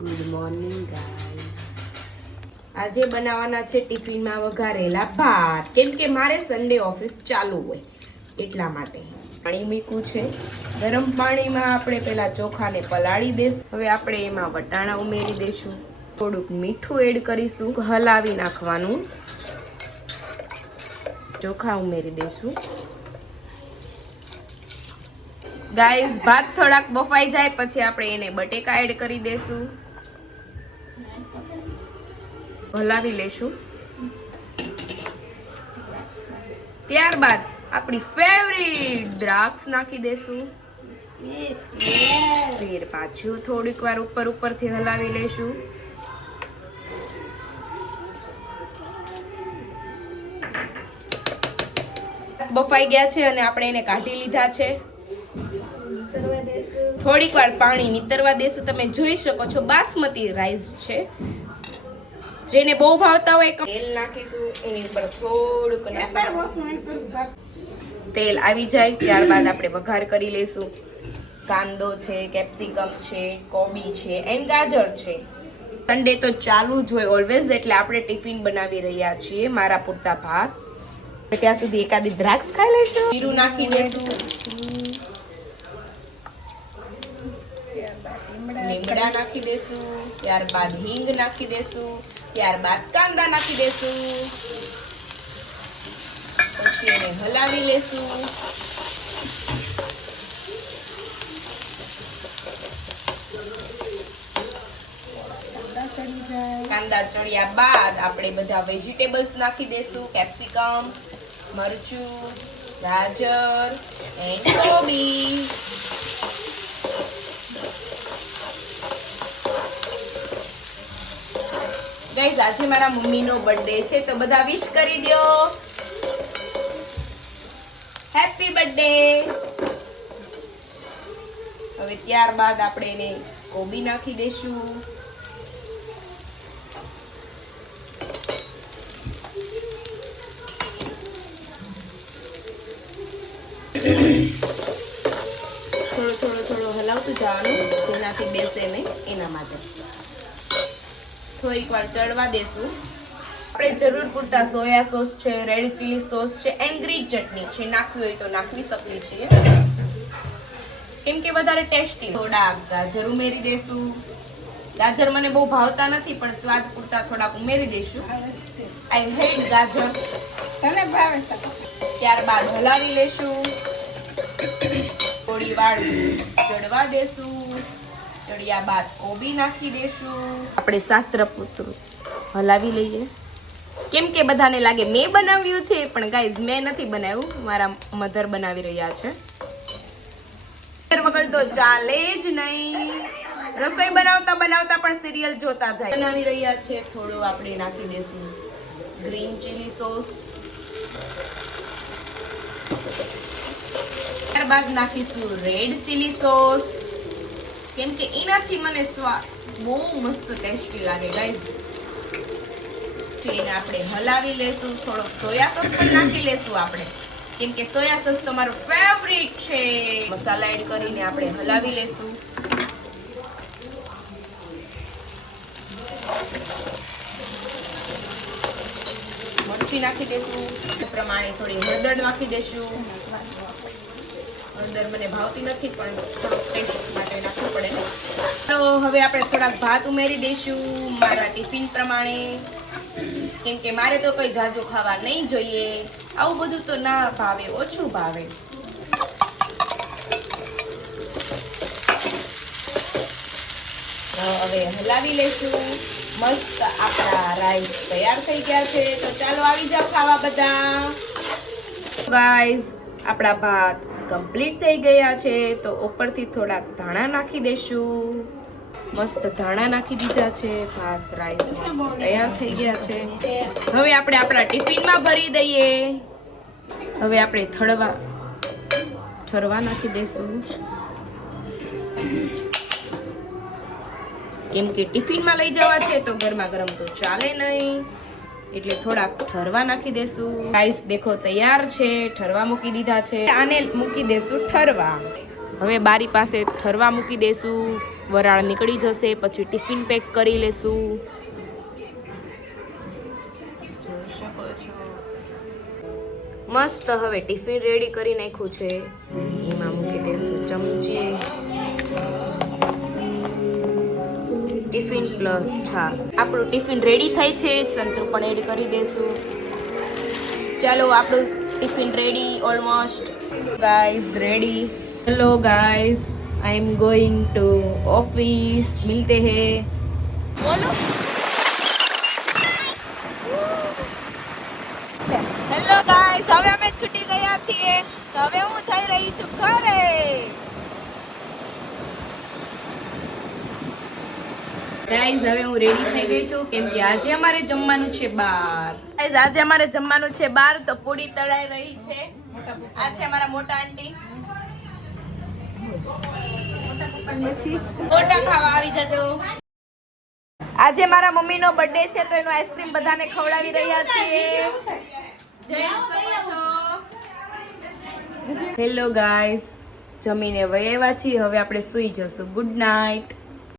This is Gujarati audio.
Good morning guys. આજે બનાવવાના છે ટિફિનમાં વઘારેલા ભાત, કેમ કે મારે સન્ડે ઓફિસ ચાલુ હોય એટલા માટે. પાણી મૂક્યું છે ગરમ પાણીમાં. આપણે પહેલા ચોખાને પલાળી દઈશું. હવે આપણે એમાં વટાણા ઉમેરી દઈશું, થોડુંક મીઠું એડ કરીશું, હલાવી નાખવાનું. ચોખા ઉમેરી દઈશું. ગાઈસ ભાત થોડાક બફાઈ જાય પછી આપણે એને બટેકા એડ કરી દઈશું, હલાવી લેશું. ત્યારબાદ આપણી ફેવરિટ દ્રાક્ષ નાખી દેશું. ફેર પાછું થોડીક વાર ઉપરથી હલાવી લેશું. બફાઈ ગયા છે અને આપણે એને કાઢી લીધા છે. થોડીક વાર પાણી નીતરવા દેશું. તમે જોઈ શકો છો બાસમતી રાઈસ છે. જેને બહુ ભાવતા હોય તેલ નાખીશું એની ઉપર થોડુંક. તેલ આવી જાય ત્યારબાદ આપણે વઘાર કરી લઈશું. કાંદો છે, કેપ્સિકમ છે, કોબી છે એન્ડ ગાજર છે. સન્ડે તો ચાલુ જ હોય ઓલવેઝ, એટલે આપણે ટિફિન બનાવી રહ્યા છીએ. મારા પૂરતા ભાત. ત્યાં સુધી એકાદી દ્રાક્ષ ખાઈ લઈશું. જીરું નાખી દઈશું, લીમડા નાખી દેશું, ત્યારબાદ હિંગ નાખી દેશું, ત્યારબાદ કાંદા નાખી દેશું. પછી એને હલાવી લેશું. કાંદા ચડ્યા બાદ આપણે બધા વેજીટેબલ્સ નાખી દેશું. કેપ્સિકમ, મરચું, ગાજર એન્ડ કોબી. ગાઈસ આજે મારા મમ્મીનો બર્થડે છે તો બધા વિશ કરી દો. Happy birthday. હવે ત્યારબાદ આપણે એને કોબી નાખી દેશું. થોડો હલાવતું જવાનું જેનાથી બેસે નહીં, એના માટે. થોડીક વાર ચડવા દેશું. આપણે જરૂર પૂરતા સોયા સોસ છે, રેડ ચીલી સોસ છે એન્ડ ગ્રીન ચટણી છે. નાખવી હોય તો નાખવી શકીએ છીએ, કેમ કે વધારે ટેસ્ટી. થોડા ગાજર ઉમેરી દેશું. ગાજર મને બહુ ભાવતા નથી પણ સ્વાદ પૂરતા થોડાક ઉમેરી દઈશું. આઈ હેટ ગાજર. તને ભાવે? ત્યારબાદ હલાવી લેશું. થોડી વાર ચડવા દેશું. ચડ્યા બાદ કોબી નાખી દેશું. આપણે શાસ્ત્ર પુત્ર હલાવી લઈએ, કેમ કે બધાને લાગે મેં બનાવ્યું છે, પણ ગાઈઝ મેં નથી બનાવ્યું, મારા મધર બનાવી રહ્યા છે. વગર તો ચાલે જ નહીં. રસોઈ બનાવતા બનાવતા પણ સિરિયલ જોતા જાય. બનાવી રહ્યા છે. થોડું આપણે નાખી દેશું ગ્રીન ચીલી સોસ. ત્યારબાદ નાખીશું રેડ ચીલી સોસ, કેમ કે એનાથી મને સ્વાદ બહુ મસ્ત ટેસ્ટી લાગે ગાઈઝ. એને આપણે હલાવી લેશું. થોડો સોયા સોસ પણ નાખી લેશું આપણે, કેમ કે સોયા સોસ તો મારો ફેવરિટ છે. મસાલા એડ કરીને આપણે હલાવી લેશું. મરચી નાખી દેશું. પ્રમાણે થોડી હળદર નાખી દેશું. હળદર મને ભાવતી નથી પણ થોડોક ટેસ્ટ માટે નાખવું પડે. તો હવે આપણે થોડાક ભાત ઉમેરી દઈશું મારા ટિફિન પ્રમાણે, કેમ કે મારે તો કોઈ જાજુ ખાવા નહીં જોઈએ. આવું બધું તો ના ભાવે, ઓછું ભાવે. હવે હલાવી લેશું. મસ્ત આપણા રાઈસ તૈયાર થઈ ગયા છે. તો ચાલો આવી જાઓ ખાવા બધા. ગાઈઝ આપણા ભાત કમ્પ્લીટ થઈ ગયા છે. તો ઉપરથી થોડાક ધાણા નાખી દેશું. મસ્ત ધાણા નાખી દીધા છે. ભાત રાઈસ મસ્ત તૈયાર થઈ ગયા છે. હવે આપણે આપણા ટિફિનમાં ભરી દઈએ. હવે આપણે ઠરવા નાખી દઈશું, કેમ કે ટિફિનમાં લઈ જવા છે તો ગરમા ગરમ તો ચાલે નહીં, એટલે થોડાક ઠરવા નાખી દેશું. રાઈસ દેખો તૈયાર છે. ઠરવા મૂકી દીધા છે. આને મૂકી દેશું ઠરવા. હવે બારી પાસે ઠરવા મૂકી દેશું. વરાળ નીકળી જશે પછી ટિફિન પેક કરી લેશું. જોઈ શકો છો મસ્ત. હવે ટિફિન રેડી કરી નાખ્યું છે. એમાં મૂકી દઈશું ચમચી, ટિફિન પ્લસ છાશ. આપણું ટિફિન રેડી થાય છે. સંતરું પણ એડ કરી દઈશું. ચાલો આપણું tiffin ready almost. Guys ready. Hello guys, I am going to office. मिलते हैं. बोलो. હેલો ગાઈઝ, હવે અમે છૂટી ગયા છીએ. તો હવે હું જઈ રહી છું ઘરે. ગાઈઝ હવે હું રેડી થઈ ગઈ છું કેમ કે આજે અમારે જમવાનું છે બહાર. ગાઈઝ આજે અમારે જમવાનું છે બહાર. તો પૂરી તળાઈ રહી છે. આ છે અમારા મોટા આંટી. ગોટા ખાવા આવી જજો. આજે મારા મમ્મીનો બર્થડે છે તો એનો આઈસ્ક્રીમ બધાને ખવડાવી રહ્યા છીએ. જઈ શકો છો. હેલો ગાઈઝ, જમીને વહી આવ્યા છીએ. હવે આપણે સૂઈ જશું. Good night.